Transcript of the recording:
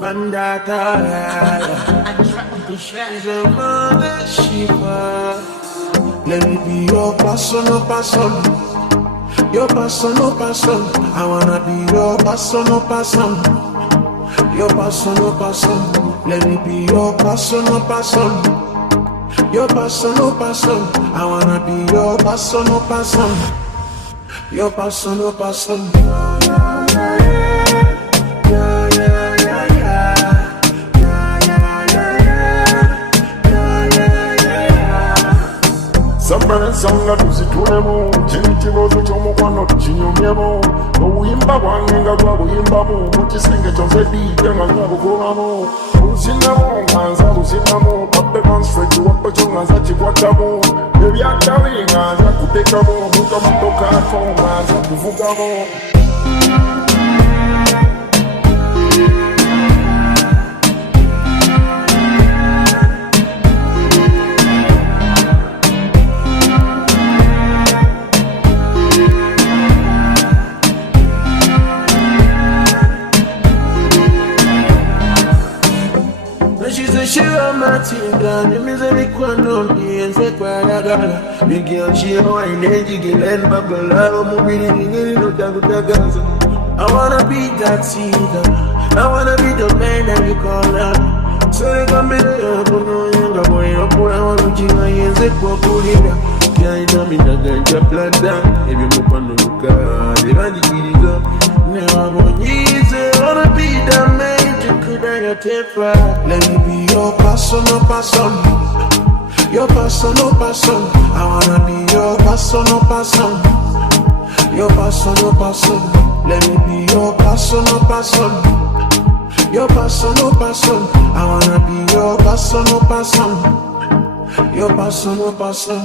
Vandata, she's a mother, Shiva. Let me be your personal person. Your personal person. I wanna be your personal person. Your personal person. Let me be your personal person. Your personal person. I wanna be your personal person. Your personal person. Sanga tuzitulemu kino kibuuzo ky'omukwano tukinyumyemu obuyimba bwange nga gwabuyimbamu mu kisenge kyonze diija nga nyabukubamu buzinamu nga nza buzinamu kappekonstrate wakko kyo nga nza kikwatamu ebyattabi nga nza kutekamu mutomutokaako nga nza kuvugamu. Shiva Matinga, the music one on the and say Quagala, Miguel Shiva, and Edgy and Babala, moving in Gaza. I wanna be that seed, I wanna be the man that you call out. So they come in the younger boy, I want to change my hands and go to him. Can't tell me that ganja plant down, if you move on the car, they run the kiddies up. Never want easy, I wanna be that man. Let me be your personal person. Your personal person. I wanna be your personal person. Your personal person. Let me be your personal person. Your personal person. I wanna be your personal person. Your personal person.